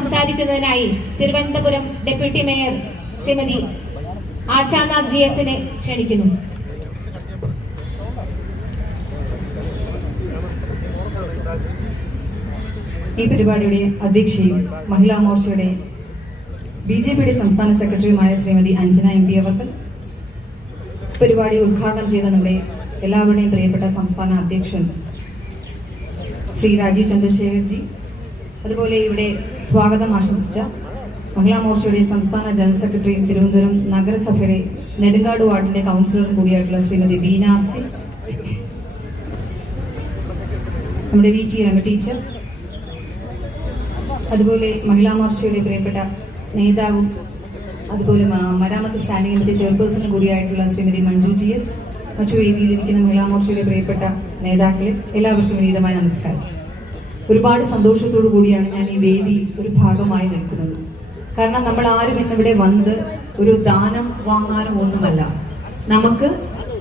സംസാരിക്കുന്നതിനായി Thiruvananthapuram deputy mayor Shrimati Ashanath GS ക്ഷണിക്കുന്നു. ഈ പരിപാടിയുടെ അധ്യക്ഷയും മഹിളാ മോർച്ചയുടെ BJPയുടെ സംസ്ഥാന സെക്രട്ടറിയുമായ ശ്രീമതി അഞ്ജന MP അവർ, പരിപാടി ഉദ്ഘാടനം ചെയ്ത നമ്മുടെ എല്ലാവരുടെയും പ്രിയപ്പെട്ട സംസ്ഥാന അധ്യക്ഷൻ ശ്രീ രാജീവ് ചന്ദ്രശേഖർജി, അതുപോലെ ഇവിടെ സ്വാഗതം ആശംസിച്ച മഹിളാ മോർച്ചയുടെ സംസ്ഥാന ജനറൽ സെക്രട്ടറി, തിരുവനന്തപുരം നഗരസഭയുടെ നെടുങ്കാട് വാർഡിന്റെ കൗൺസിലറും കൂടിയായിട്ടുള്ള ശ്രീമതി ബീന RC, നമ്മുടെ VT രമ ടീച്ചർ, അതുപോലെ മഹിളാ മോർച്ചയുടെ പ്രിയപ്പെട്ട നേതാവും അതുപോലെ മരാമത്ത് സ്റ്റാൻഡിംഗ് കമ്മിറ്റി ചെയർപേഴ്സണും കൂടിയായിട്ടുള്ള ശ്രീമതി മഞ്ജു GS, മറ്റു വേദിയിലിരിക്കുന്ന മഹിളാ മോർച്ചയുടെ പ്രിയപ്പെട്ട നേതാക്കളെ എല്ലാവർക്കും വിനീതമായ നമസ്കാരം. ഒരുപാട് സന്തോഷത്തോടു കൂടിയാണ് ഞാൻ ഈ വേദി ഒരു ഭാഗമായി നിൽക്കുന്നത്. കാരണം നമ്മൾ ആരും ഇന്നിവിടെ വന്നത് ഒരു ദാനം വാങ്ങാനും ഒന്നുമല്ല, നമുക്ക്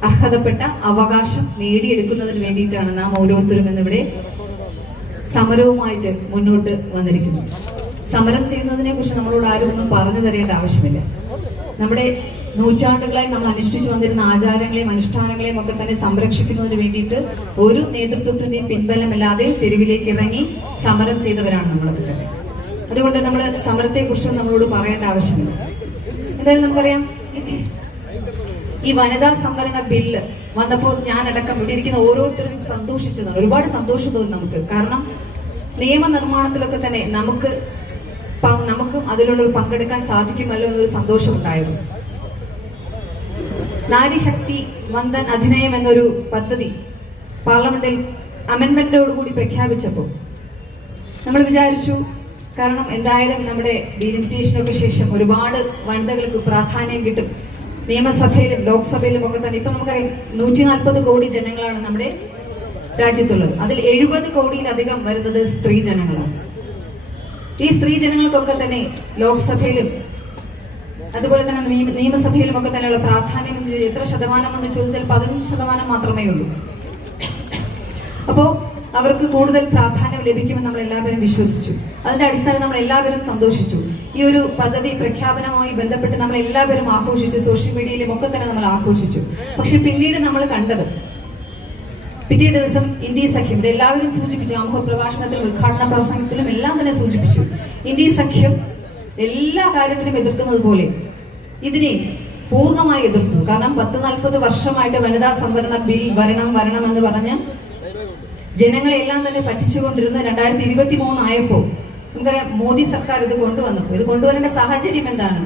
അർഹതപ്പെട്ട അവകാശം നേടിയെടുക്കുന്നതിന് വേണ്ടിയിട്ടാണ് നാം ഓരോരുത്തരും ഇന്നിവിടെ സമരവുമായിട്ട് മുന്നോട്ട് വന്നിരിക്കുന്നത്. സമരം ചെയ്യുന്നതിനെ കുറിച്ച് നമ്മളോട് ആരും ഒന്നും പറഞ്ഞു തരേണ്ട ആവശ്യമില്ല. നമ്മുടെ നൂറ്റാണ്ടുകളായി നമ്മൾ അനുഷ്ഠിച്ചു വന്നിരുന്ന ആചാരങ്ങളെയും അനുഷ്ഠാനങ്ങളെയും ഒക്കെ തന്നെ സംരക്ഷിക്കുന്നതിന് വേണ്ടിയിട്ട് ഒരു നേതൃത്വത്തിന്റെയും പിൻബലമില്ലാതെ തെരുവിലേക്ക് ഇറങ്ങി സമരം ചെയ്തവരാണ് നമ്മളൊക്കെ തന്നെ. അതുകൊണ്ട് നമ്മൾ സമരത്തെ കുറിച്ചും നമ്മളോട് പറയേണ്ട ആവശ്യമില്ല. എന്തായാലും നമുക്കറിയാം, ഈ വനിതാ സംവരണ ബില്ല് വന്നപ്പോൾ ഞാനടക്കം ഇവിടെ ഇരിക്കുന്ന ഓരോരുത്തരും സന്തോഷിച്ചതാണ്. ഒരുപാട് സന്തോഷം തോന്നി നമുക്ക്. കാരണം നിയമനിർമ്മാണത്തിലൊക്കെ തന്നെ നമുക്കും അതിലുള്ള പങ്കെടുക്കാൻ സാധിക്കുമല്ലോ എന്നൊരു സന്തോഷം ഉണ്ടായിരുന്നു. നാരിശക്തി വന്ദൻ അധിനയം എന്നൊരു പദ്ധതി പാർലമെന്റിൽ അമെന്റ്മെന്റോടുകൂടി പ്രഖ്യാപിച്ചപ്പോൾ നമ്മൾ വിചാരിച്ചു, കാരണം എന്തായാലും നമ്മുടെ ഡീലിമിറ്റേഷനൊക്കെ ശേഷം ഒരുപാട് വനിതകൾക്ക് പ്രാധാന്യം കിട്ടും. നിയമസഭയിലും ലോക്സഭയിലും ഒക്കെ തന്നെ ഇപ്പൊ നമുക്കറിയാം 140 കോടി ജനങ്ങളാണ് നമ്മുടെ രാജ്യത്തുള്ളത്. അതിൽ 70 കോടിയിലധികം വരുന്നത് സ്ത്രീ ജനങ്ങളാണ്. ഈ സ്ത്രീ ജനങ്ങൾക്കൊക്കെ തന്നെ ലോക്സഭയിലും അതുപോലെ തന്നെ നിയമസഭയിലും ഒക്കെ തന്നെയുള്ള പ്രാധാന്യം എത്ര ശതമാനം എന്ന് ചോദിച്ചാൽ 15% മാത്രമേ ഉള്ളൂ. അപ്പോ അവർക്ക് കൂടുതൽ പ്രാധാന്യം ലഭിക്കുമെന്ന് നമ്മൾ എല്ലാവരും വിശ്വസിച്ചു. അതിന്റെ അടിസ്ഥാനത്തിൽ നമ്മൾ എല്ലാവരും സന്തോഷിച്ചു. ഈ ഒരു പദ്ധതി പ്രഖ്യാപനവുമായി ബന്ധപ്പെട്ട് നമ്മൾ എല്ലാവരും ആഘോഷിച്ചു. സോഷ്യൽ മീഡിയയിലും ഒക്കെ തന്നെ നമ്മൾ ആഘോഷിച്ചു. പക്ഷെ പിന്നീട് നമ്മൾ കണ്ടത്, പിറ്റേ ദിവസം ഇന്ത്യ സഖ്യം, ഇവിടെ എല്ലാവരും സൂചിപ്പിച്ചു, ആമുഖ പ്രഭാഷണത്തിലും ഉദ്ഘാടന പ്രസംഗത്തിലും എല്ലാം തന്നെ സൂചിപ്പിച്ചു, ഇന്ത്യ സഖ്യം എല്ലാ കാര്യത്തിലും എതിർക്കുന്നത് പോലെ ഇതിനെ പൂർണ്ണമായി എതിർത്തു. കാരണം 10-40 വർഷമായിട്ട് വനിതാ സംവരണ ബിൽ വരണം എന്ന് പറഞ്ഞ് ജനങ്ങളെല്ലാം തന്നെ പറ്റിച്ചുകൊണ്ടിരുന്ന 2023 ആയപ്പോ നമുക്കറിയാം, മോദി സർക്കാർ ഇത് കൊണ്ടുവന്നപ്പോ ഇത് കൊണ്ടുവരേണ്ട സാഹചര്യം എന്താണ്?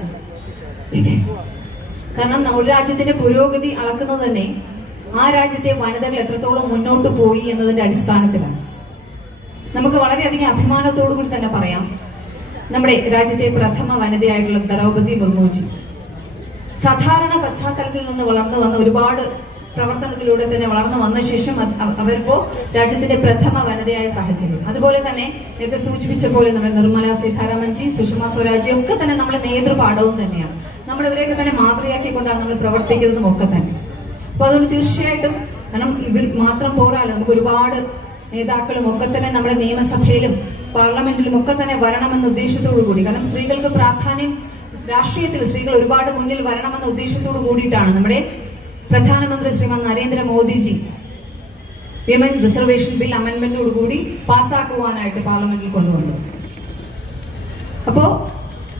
കാരണം ഒരു രാജ്യത്തിന്റെ പുരോഗതി അളക്കുന്നത് തന്നെ ആ രാജ്യത്തെ വനിതകൾ എത്രത്തോളം മുന്നോട്ട് പോയി എന്നതിന്റെ അടിസ്ഥാനത്തിലാണ്. നമുക്ക് വളരെയധികം അഭിമാനത്തോടു കൂടി തന്നെ പറയാം, നമ്മുടെ രാജ്യത്തെ പ്രഥമ വനിതയായിട്ടുള്ള ദ്രൗപദി മുർമുജി സാധാരണ പശ്ചാത്തലത്തിൽ നിന്ന് വളർന്നു വന്ന ഒരുപാട് പ്രവർത്തനത്തിലൂടെ തന്നെ വളർന്നു വന്ന ശേഷം അവരിപ്പോ രാജ്യത്തിന്റെ പ്രഥമ വനിതയായ സാഹചര്യം. അതുപോലെ തന്നെ നേരത്തെ സൂചിപ്പിച്ച പോലെ നമ്മുടെ നിർമ്മല സീതാരാമൻജി, സുഷമ സ്വരാജ് ഒക്കെ തന്നെ നമ്മുടെ നേതൃപാഠവും തന്നെയാണ്. നമ്മൾ ഇവരെയൊക്കെ തന്നെ മാതൃകയാക്കിക്കൊണ്ടാണ് നമ്മൾ പ്രവർത്തിക്കുന്നതും ഒക്കെ തന്നെ. അപ്പൊ അതുകൊണ്ട് തീർച്ചയായിട്ടും, കാരണം ഇവർ മാത്രം പോരാല്ലോ, നമുക്ക് ഒരുപാട് നേതാക്കളും ഒക്കെ തന്നെ നമ്മുടെ നിയമസഭയിലും പാർലമെന്റിലും ഒക്കെ തന്നെ വരണമെന്ന ഉദ്ദേശത്തോടു കൂടി, കാരണം സ്ത്രീകൾക്ക് പ്രാധാന്യം, രാഷ്ട്രീയത്തിൽ സ്ത്രീകൾ ഒരുപാട് മുന്നിൽ വരണമെന്ന ഉദ്ദേശത്തോടു കൂടിയിട്ടാണ് നമ്മുടെ പ്രധാനമന്ത്രി ശ്രീമാൻ നരേന്ദ്രമോദിജി വിമൻ റിസർവേഷൻ ബിൽ അമെന്റ്മെന്റോടുകൂടി പാസ്സാക്കുവാനായിട്ട് പാർലമെന്റിൽ കൊണ്ടുവന്നു. അപ്പോ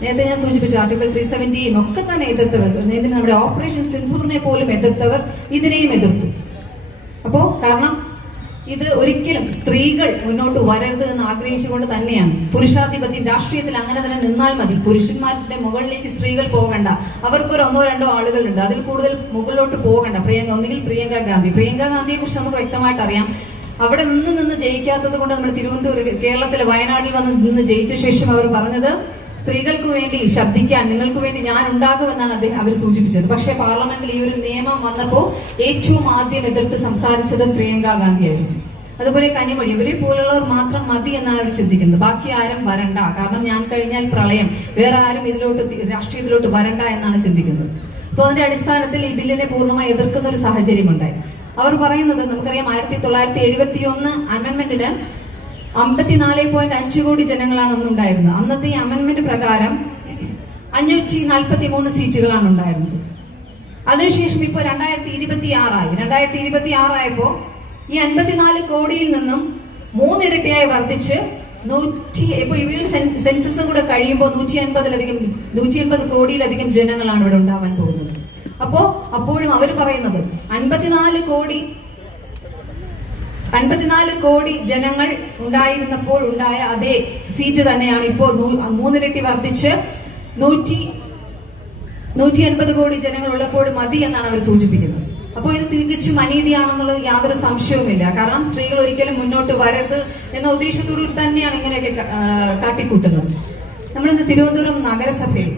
നേരത്തെ ഞാൻ സൂചിപ്പിച്ച ആർട്ടിക്കിൾ 370 ഒക്കെ തന്നെ എതിർത്തവർ, നമ്മുടെ ഓപ്പറേഷൻ സിന്ധൂറിനെ പോലും എതിർത്തവർ ഇതിനെയും എതിർത്തു. അപ്പോ കാരണം ഇത് ഒരിക്കലും സ്ത്രീകൾ മുന്നോട്ട് വരരുത് എന്ന് ആഗ്രഹിച്ചുകൊണ്ട് തന്നെയാണ്. പുരുഷാധിപത്യം രാഷ്ട്രീയത്തിൽ അങ്ങനെ തന്നെ നിന്നാൽ മതി, പുരുഷന്മാരുടെ മുകളിലേക്ക് സ്ത്രീകൾ പോകണ്ട, അവർക്കൊരു 1-2 ആളുകളുണ്ട്, അതിൽ കൂടുതൽ മുകളിലോട്ട് പോകണ്ട. ഒന്നുകിൽ പ്രിയങ്ക ഗാന്ധിയെ കുറിച്ച് നമുക്ക് വ്യക്തമായിട്ട് അറിയാം. അവിടെ നിന്ന് ജയിക്കാത്തത് കൊണ്ട് നമ്മുടെ തിരുവനന്തപുരം, കേരളത്തിലെ വയനാട്ടിൽ നിന്ന് ജയിച്ച ശേഷം അവർ പറഞ്ഞത്, സ്ത്രീകൾക്ക് വേണ്ടി ശബ്ദിക്കാൻ നിങ്ങൾക്ക് വേണ്ടി ഞാൻ ഉണ്ടാകുമെന്നാണ് അവർ സൂചിപ്പിച്ചത്. പക്ഷേ പാർലമെന്റിൽ ഈ ഒരു നിയമം വന്നപ്പോൾ ഏറ്റവും ആദ്യം എതിർത്ത് സംസാരിച്ചത് പ്രിയങ്ക ഗാന്ധിയായിരുന്നു. അതുപോലെ കനിമൊഴി, ഇവരെ പോലുള്ളവർ മാത്രം മതി എന്നാണ് അവർ ചിന്തിക്കുന്നത്. ബാക്കി ആരും വരണ്ട, കാരണം ഞാൻ കഴിഞ്ഞാൽ പ്രളയം, വേറെ ആരും രാഷ്ട്രീയത്തിലോട്ട് വരണ്ട എന്നാണ് ചിന്തിക്കുന്നത്. അപ്പോൾ അതിന്റെ അടിസ്ഥാനത്തിൽ ഈ ബില്ലിനെ പൂർണ്ണമായി എതിർക്കുന്ന ഒരു സാഹചര്യം ഉണ്ടായി. അവർ പറയുന്നത്, നമുക്കറിയാം 1971 അമെന്റ്മെന്റിന് 54.5 കോടി ജനങ്ങളാണ് അന്നുണ്ടായിരുന്നത്. അന്നത്തെ ഈ അമെന്റ്മെന്റ് പ്രകാരം 543 സീറ്റുകളാണ് ഉണ്ടായിരുന്നത്. അതിനുശേഷം ഇപ്പൊ 2026 ആയപ്പോ ഈ 54 കോടിയിൽ നിന്നും 3 ഇരട്ടിയായി വർദ്ധിച്ച് ഇപ്പൊ ഈ ഒരു സെൻസസും കൂടെ കഴിയുമ്പോൾ 180 കോടിയിലധികം ജനങ്ങളാണ് ഇവിടെ ഉണ്ടാവാൻ പോകുന്നത്. അപ്പോഴും അവർ പറയുന്നത് 54 കോടി ജനങ്ങൾ ഉണ്ടായിരുന്നപ്പോൾ ഉണ്ടായ അതേ സീറ്റ് തന്നെയാണ് ഇപ്പോൾ 3 ഇരട്ടി വർദ്ധിച്ച് 180 കോടി ജനങ്ങൾ ഉള്ളപ്പോൾ മതി എന്നാണ് അവർ സൂചിപ്പിക്കുന്നത്. അപ്പോൾ ഇത് തികച്ചും അനീതിയാണെന്നുള്ളത് യാതൊരു സംശയവുമില്ല. കാരണം സ്ത്രീകൾ ഒരിക്കലും മുന്നോട്ട് വരരുത് എന്ന ഉദ്ദേശത്തോടു തന്നെയാണ് ഇങ്ങനെയൊക്കെ കാട്ടിക്കൂട്ടുന്നത്. നമ്മളിന്ന് തിരുവനന്തപുരം നഗരസഭയിൽ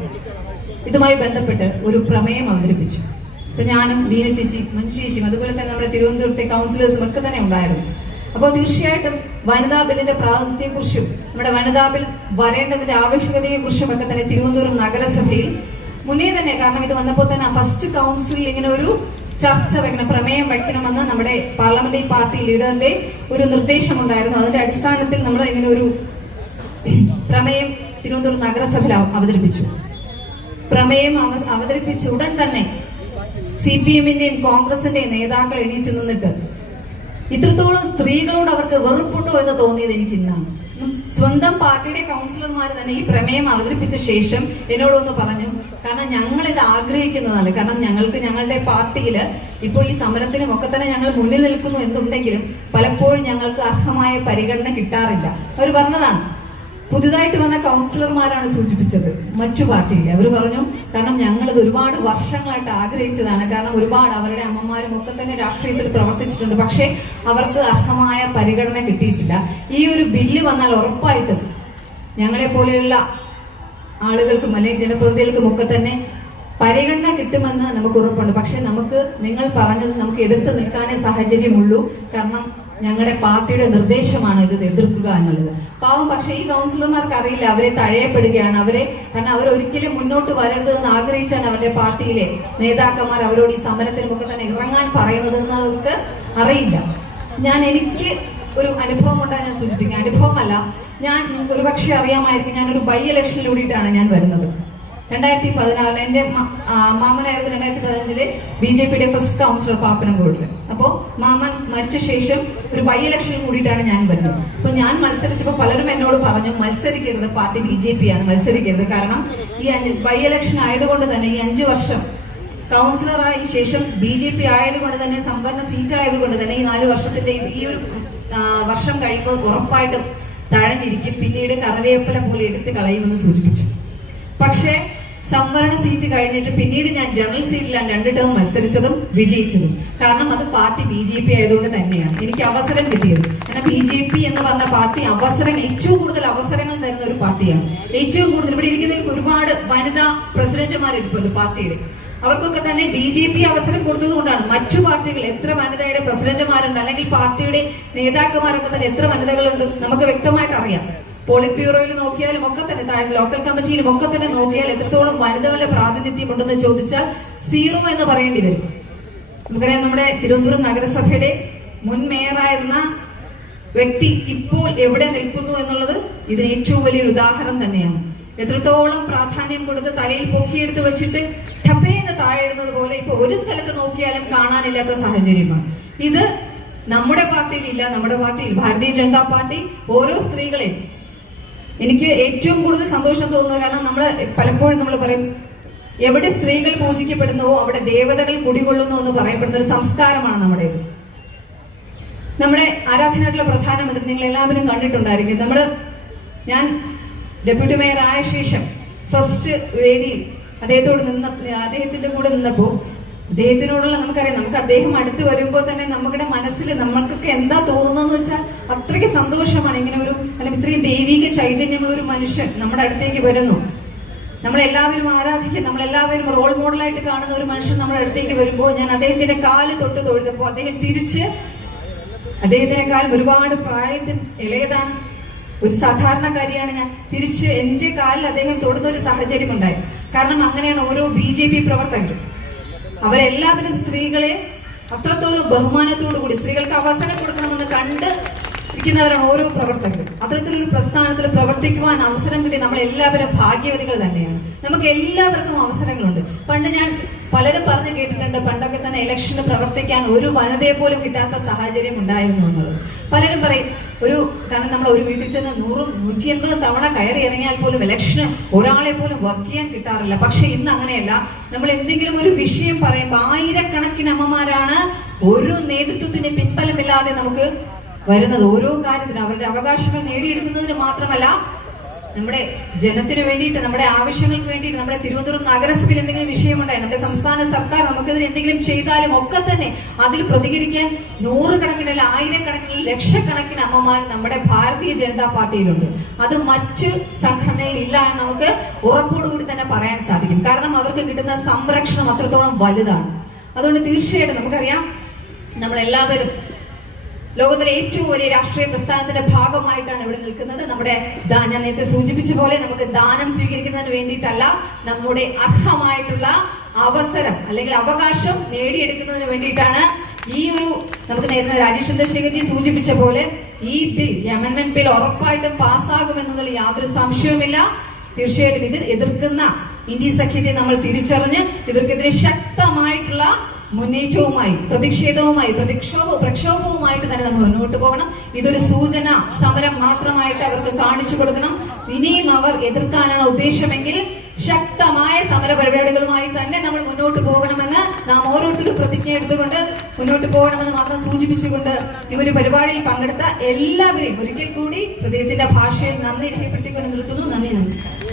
ഇതുമായി ബന്ധപ്പെട്ട് ഒരു പ്രമേയം അവതരിപ്പിച്ചു. ഇപ്പൊ ഞാനും ബീന ചേച്ചി, മഞ്ജു ചേച്ചിയും അതുപോലെ തന്നെ നമ്മുടെ തിരുവനന്തപുരത്തെ കൗൺസിലേഴ്സും ഒക്കെ തന്നെ ഉണ്ടായിരുന്നു. അപ്പോൾ തീർച്ചയായിട്ടും വനിതാ ബില്ലിന്റെ പ്രാതിനിധ്യത്തെക്കുറിച്ചും നമ്മുടെ വനിതാ ബിൽ വരേണ്ടതിന്റെ ആവശ്യകതയെക്കുറിച്ചും ഒക്കെ തന്നെ തിരുവനന്തപുരം നഗരസഭയിൽ മുന്നേ തന്നെ, കാരണം ഇത് വന്നപ്പോൾ തന്നെ ഫസ്റ്റ് കൗൺസിലിൽ ഇങ്ങനെ ഒരു ചർച്ച വെക്കണം, പ്രമേയം വെക്കണമെന്ന് നമ്മുടെ പാർലമെന്ററി പാർട്ടി ലീഡറിന്റെ ഒരു നിർദ്ദേശമുണ്ടായിരുന്നു. അതിന്റെ അടിസ്ഥാനത്തിൽ നമ്മൾ ഇങ്ങനെ ഒരു പ്രമേയം തിരുവനന്തപുരം നഗരസഭയിൽ അവതരിപ്പിച്ചു. പ്രമേയം അവതരിപ്പിച്ച ഉടൻ തന്നെ CPM-ന്റെയും കോൺഗ്രസിന്റെയും നേതാക്കൾ എണീറ്റ് നിന്നിട്ട് ഇത്രത്തോളം സ്ത്രീകളോട് അവർക്ക് വെറുപ്പുണ്ടോ എന്ന് തോന്നിയത് എനിക്ക് ഇന്നാണ്. സ്വന്തം പാർട്ടിയുടെ കൗൺസിലർമാർ തന്നെ ഈ പ്രമേയം അവതരിപ്പിച്ച ശേഷം എന്നോടൊന്ന് പറഞ്ഞു, കാരണം ഞങ്ങൾ ഇത് ആഗ്രഹിക്കുന്നതാണ്. കാരണം ഞങ്ങൾക്ക് ഞങ്ങളുടെ പാർട്ടിയിൽ ഇപ്പോൾ ഈ സമരത്തിനും ഒക്കെ തന്നെ ഞങ്ങൾ മുന്നിൽ നിൽക്കുന്നു എന്നുണ്ടെങ്കിലും പലപ്പോഴും ഞങ്ങൾക്ക് അർഹമായ പരിഗണന കിട്ടാറില്ല. അവർ പറഞ്ഞതാണ്. പുതുതായിട്ട് വന്ന കൗൺസിലർമാരാണ് സൂചിപ്പിച്ചത് മറ്റു പാർട്ടിയിൽ. അവർ പറഞ്ഞു, കാരണം ഞങ്ങളിത് ഒരുപാട് വർഷങ്ങളായിട്ട് ആഗ്രഹിച്ചതാണ്. കാരണം ഒരുപാട് അവരുടെ അമ്മമാരും ഒക്കെ തന്നെ രാഷ്ട്രീയത്തിൽ പ്രവർത്തിച്ചിട്ടുണ്ട്. പക്ഷെ അവർക്ക് അർഹമായ പരിഗണന കിട്ടിയിട്ടില്ല. ഈ ഒരു ബില്ല് വന്നാൽ ഉറപ്പായിട്ടും ഞങ്ങളെ പോലെയുള്ള ആളുകൾക്കും അല്ലെങ്കിൽ ജനപ്രതിനിധികൾക്കും ഒക്കെ തന്നെ പരിഗണന കിട്ടുമെന്ന് നമുക്ക് ഉറപ്പുണ്ട്. പക്ഷെ നമുക്ക് നിങ്ങൾ പറഞ്ഞത് നമുക്ക് എതിർത്ത് നിൽക്കാനേ സാഹചര്യമുള്ളൂ. കാരണം ഞങ്ങളുടെ പാർട്ടിയുടെ നിർദ്ദേശമാണ് ഇത് എതിർക്കുക എന്നുള്ളത്. പാവം, പക്ഷെ ഈ കൗൺസിലർമാർക്ക് അറിയില്ല അവരെ തഴയപ്പെടുകയാണ്. കാരണം അവർ ഒരിക്കലും മുന്നോട്ട് വരരുത് എന്ന് ആഗ്രഹിച്ചാണ് അവരുടെ പാർട്ടിയിലെ നേതാക്കന്മാർ അവരോട് ഈ സമരത്തിനുമൊക്കെ തന്നെ ഇറങ്ങാൻ പറയുന്നത് എന്ന് അവർക്ക് അറിയില്ല. എനിക്ക് ഒരു അനുഭവം ഉണ്ടാകാൻ ഞാൻ സൂചിപ്പിക്കാം. അനുഭവമല്ല, ഞാൻ ഒരുപക്ഷെ അറിയാമായിരിക്കും, ഞാനൊരു ബൈ ഇലക്ഷനിലൂടെയാണ് ഞാൻ വരുന്നത്. 2014 എന്റെ മാമനായിരുന്നു 2015 BJP-യുടെ ഫസ്റ്റ് കൗൺസിലർ പാപ്പനംകോടില്. അപ്പോ മാമൻ മരിച്ച ശേഷം ഒരു ബൈ ഇലക്ഷൻ കൂടിയിട്ടാണ് ഞാൻ വരുന്നത്. അപ്പൊ ഞാൻ മത്സരിച്ചപ്പോൾ പലരും എന്നോട് പറഞ്ഞു, മത്സരിക്കരുത്, പാർട്ടി BJP ആണ്, മത്സരിക്കരുത്. കാരണം ഈ ബൈ ഇലക്ഷൻ ആയതുകൊണ്ട് തന്നെ ഈ 5 വർഷം കൗൺസിലറായ ശേഷം BJP ആയതുകൊണ്ട് തന്നെ, സംവരണ സീറ്റ് ആയതുകൊണ്ട് തന്നെ ഈ 4 വർഷത്തിന്റെ ഈ ഒരു വർഷം കഴിയുമ്പോൾ ഉറപ്പായിട്ടും തഴഞ്ഞിരിക്കും, പിന്നീട് കറിവേപ്പില പോലെ എടുത്ത് കളയുമെന്ന് സൂചിപ്പിച്ചു. പക്ഷേ സംവരണ സീറ്റ് കഴിഞ്ഞിട്ട് പിന്നീട് ഞാൻ ജനറൽ സീറ്റിലാണ് 2 ടേം മത്സരിച്ചതും വിജയിച്ചതും. കാരണം അത് പാർട്ടി BJP ആയതുകൊണ്ട് തന്നെയാണ് എനിക്ക് അവസരം കിട്ടിയത്. കാരണം BJP എന്ന് പറഞ്ഞ പാർട്ടി ഏറ്റവും കൂടുതൽ അവസരങ്ങൾ തരുന്ന ഒരു പാർട്ടിയാണ്. ഏറ്റവും കൂടുതൽ ഇവിടെ ഇരിക്കുന്നതിൽ ഒരുപാട് വനിതാ പ്രസിഡന്റുമാരിരിപ്പുണ്ട് പാർട്ടിയുടെ. അവർക്കൊക്കെ തന്നെ BJP അവസരം കൊടുത്തത് കൊണ്ടാണ്. മറ്റു പാർട്ടികൾ എത്ര വനിതയുടെ പ്രസിഡന്റുമാരുണ്ട്, അല്ലെങ്കിൽ പാർട്ടിയുടെ നേതാക്കന്മാരൊക്കെ തന്നെ എത്ര വനിതകളുണ്ട് നമുക്ക് വ്യക്തമായിട്ട് അറിയാം. പോളിറ്റ് ബ്യൂറോയിൽ നോക്കിയാലും ഒക്കെ തന്നെ, താഴെ ലോക്കൽ കമ്മിറ്റിയിലും ഒക്കെ തന്നെ നോക്കിയാൽ എത്രത്തോളം വനിതകളുടെ പ്രാതിനിധ്യം ഉണ്ടെന്ന് ചോദിച്ചാൽ 0 എന്ന് പറയേണ്ടി വരും. നമുക്കറിയാം, നമ്മുടെ തിരുവനന്തപുരം നഗരസഭയുടെ മുൻ മേയറായിരുന്ന വ്യക്തി ഇപ്പോൾ എവിടെ നിൽക്കുന്നു എന്നുള്ളത് ഇതിന് ഏറ്റവും വലിയൊരു ഉദാഹരണം തന്നെയാണ്. എത്രത്തോളം പ്രാധാന്യം കൊടുത്ത് തലയിൽ പൊക്കിയെടുത്ത് വെച്ചിട്ട് ടപ്പേന്ന് താഴെയിടുന്നത് പോലെ ഇപ്പൊ ഒരു സ്ഥലത്ത് നോക്കിയാലും കാണാനില്ലാത്ത സാഹചര്യമാണ്. ഇത് നമ്മുടെ പാർട്ടിയിൽ ഇല്ല. നമ്മുടെ പാർട്ടിയിൽ ഭാരതീയ ജനതാ പാർട്ടി ഓരോ സ്ത്രീകളെയും, എനിക്ക് ഏറ്റവും കൂടുതൽ സന്തോഷം തോന്നുന്നത്, കാരണം പലപ്പോഴും നമ്മൾ പറയും, എവിടെ സ്ത്രീകൾ പൂജിക്കപ്പെടുന്നുവോ അവിടെ ദേവതകൾ കുടികൊള്ളുന്നു എന്ന് പറയപ്പെടുന്ന ഒരു സംസ്കാരമാണ് നമ്മുടേത്. നമ്മുടെ ആരാധനായിട്ടുള്ള പ്രധാനമന്ത്രി നിങ്ങൾ എല്ലാവരും കണ്ടിട്ടുണ്ടായിരിക്കും. ഞാൻ ഡെപ്യൂട്ടി മേയർ ആയ ശേഷം ഫസ്റ്റ് വേദിയിൽ അദ്ദേഹത്തിന്റെ കൂടെ നിന്നപ്പോ അദ്ദേഹത്തിനോടുള്ള നമുക്കറിയാം, നമുക്ക് അദ്ദേഹം അടുത്ത് വരുമ്പോൾ തന്നെ നമ്മുടെ മനസ്സിൽ നമ്മൾക്കൊക്കെ എന്താ തോന്നുന്നതെന്ന് വെച്ചാൽ അത്രയ്ക്ക് സന്തോഷമാണ്. ഇങ്ങനെ ഇത്രയും ദൈവിക ചൈതന്യമുള്ള ഒരു മനുഷ്യൻ നമ്മുടെ അടുത്തേക്ക് വരുന്നു. നമ്മളെല്ലാവരും ആരാധിക്കുക, നമ്മളെല്ലാവരും റോൾ മോഡലായിട്ട് കാണുന്ന ഒരു മനുഷ്യൻ നമ്മുടെ അടുത്തേക്ക് വരുമ്പോൾ ഞാൻ അദ്ദേഹത്തിന്റെ കാല് തൊട്ട് തൊഴുതപ്പോൾ അദ്ദേഹം അദ്ദേഹത്തിനേക്കാൾ ഒരുപാട് പ്രായത്തിൽ ഇളയതാണ്, ഒരു സാധാരണക്കാരിയാണ് ഞാൻ. തിരിച്ച് എന്റെ കാലിൽ അദ്ദേഹം തൊടുന്ന ഒരു സാഹചര്യം ഉണ്ടായി. കാരണം അങ്ങനെയാണ് ഓരോ BJP പ്രവർത്തകരും. അവരെല്ലാവരും സ്ത്രീകളെ അത്രത്തോളം ബഹുമാനത്തോടു കൂടി സ്ത്രീകൾക്ക് അവസരം കൊടുക്കണമെന്ന് കണ്ട് ഇരിക്കുന്നവരാണ് ഓരോ പ്രവർത്തകരും. അത്തരത്തിലൊരു പ്രസ്ഥാനത്തിൽ പ്രവർത്തിക്കുവാൻ അവസരം കിട്ടി നമ്മൾ എല്ലാവരും ഭാഗ്യവതികൾ തന്നെയാണ്. നമുക്ക് എല്ലാവർക്കും അവസരങ്ങളുണ്ട്. പണ്ട് ഞാൻ പലരും പറഞ്ഞു കേട്ടിട്ടുണ്ട്, പണ്ടൊക്കെ തന്നെ ഇലക്ഷന് പ്രവർത്തിക്കാൻ ഒരു വനിതയെ പോലും കിട്ടാത്ത സാഹചര്യം ഉണ്ടായിരുന്നു എന്നുള്ളത്. പലരും പറയും കാരണം നമ്മൾ ഒരു വീട്ടിൽ ചെന്ന് 100-180 തവണ കയറി ഇറങ്ങിയാൽ പോലും ഇലക്ഷന് ഒരാളെ പോലും വർക്ക് ചെയ്യാൻ കിട്ടാറില്ല. പക്ഷെ ഇന്ന് അങ്ങനെയല്ല. നമ്മൾ എന്തെങ്കിലും ഒരു വിഷയം പറയുമ്പോൾ ആയിരക്കണക്കിന് അമ്മമാരാണ് ഒരു നേതൃത്വത്തിന്റെ പിൻബലമില്ലാതെ നമുക്ക് വരുന്നത്. ഓരോ കാര്യത്തിനും അവരുടെ അവകാശങ്ങൾ നേടിയെടുക്കുന്നതിന് മാത്രമല്ല, നമ്മുടെ ജനത്തിന് വേണ്ടിയിട്ട്, നമ്മുടെ ആവശ്യങ്ങൾക്ക് വേണ്ടിയിട്ട്, നമ്മുടെ തിരുവനന്തപുരം നഗരസഭയിൽ എന്തെങ്കിലും വിഷയമുണ്ടായി, നമ്മുടെ സംസ്ഥാന സർക്കാർ നമുക്കെതിരെ എന്തെങ്കിലും ചെയ്താലും ഒക്കെ തന്നെ അതിൽ പ്രതികരിക്കാൻ നൂറുകണക്കിനല്ല ആയിരക്കണക്കിന് ലക്ഷക്കണക്കിന് അമ്മമാർ നമ്മുടെ ഭാരതീയ ജനതാ പാർട്ടിയിലുണ്ട്. അത് മറ്റു സംഘടനയിൽ ഇല്ല എന്ന് നമുക്ക് ഉറപ്പോടുകൂടി തന്നെ പറയാൻ സാധിക്കും. കാരണം അവർക്ക് കിട്ടുന്ന സംരക്ഷണം അത്രത്തോളം വലുതാണ്. അതുകൊണ്ട് തീർച്ചയായിട്ടും നമുക്കറിയാം, നമ്മളെല്ലാവരും ലോകത്തിലെ ഏറ്റവും വലിയ രാഷ്ട്രീയ പ്രസ്ഥാനത്തിന്റെ ഭാഗമായിട്ടാണ് ഇവിടെ നിൽക്കുന്നത്. ഞാൻ നേരത്തെ സൂചിപ്പിച്ച പോലെ നമുക്ക് ദാനം സ്വീകരിക്കുന്നതിന് വേണ്ടിയിട്ടല്ല, നമ്മുടെ അർഹമായിട്ടുള്ള അവസരം അല്ലെങ്കിൽ അവകാശം നേടിയെടുക്കുന്നതിന് വേണ്ടിയിട്ടാണ് നമുക്ക് നേരത്തെ രാജേഷ് ചന്ദ്രശേഖർജി സൂചിപ്പിച്ച പോലെ ഈ അമെൻമെന്റ് ബിൽ ഉറപ്പായിട്ടും പാസ്സാകുമെന്നതിൽ യാതൊരു സംശയവുമില്ല. തീർച്ചയായിട്ടും ഇത് എതിർക്കുന്ന ഇന്ത്യ സഖ്യത്തെ നമ്മൾ തിരിച്ചറിഞ്ഞ് ഇവർക്കെതിരെ ശക്തമായിട്ടുള്ള മുന്നേറ്റവുമായി പ്രക്ഷോഭവുമായിട്ട് തന്നെ നമ്മൾ മുന്നോട്ട് പോകണം. ഇതൊരു സൂചന സമരം മാത്രമായിട്ട് അവർക്ക് കാണിച്ചു കൊടുക്കണം. ഇനിയും അവർ എതിർക്കാനാണ് ഉദ്ദേശമെങ്കിൽ ശക്തമായ സമര പരിപാടികളുമായി തന്നെ നമ്മൾ മുന്നോട്ട് പോകണമെന്ന് നാം ഓരോരുത്തരും പ്രതിജ്ഞ എടുത്തുകൊണ്ട് മുന്നോട്ട് പോകണമെന്ന് മാത്രം സൂചിപ്പിച്ചുകൊണ്ട് ഈ ഒരു പരിപാടിയിൽ പങ്കെടുത്ത എല്ലാവരെയും ഒരിക്കൽ കൂടി ഹൃദയത്തിന്റെ ഭാഷയിൽ നന്ദി രേഖപ്പെടുത്തിക്കൊണ്ട് നിർത്തുന്നു. നന്ദി, നമസ്കാരം.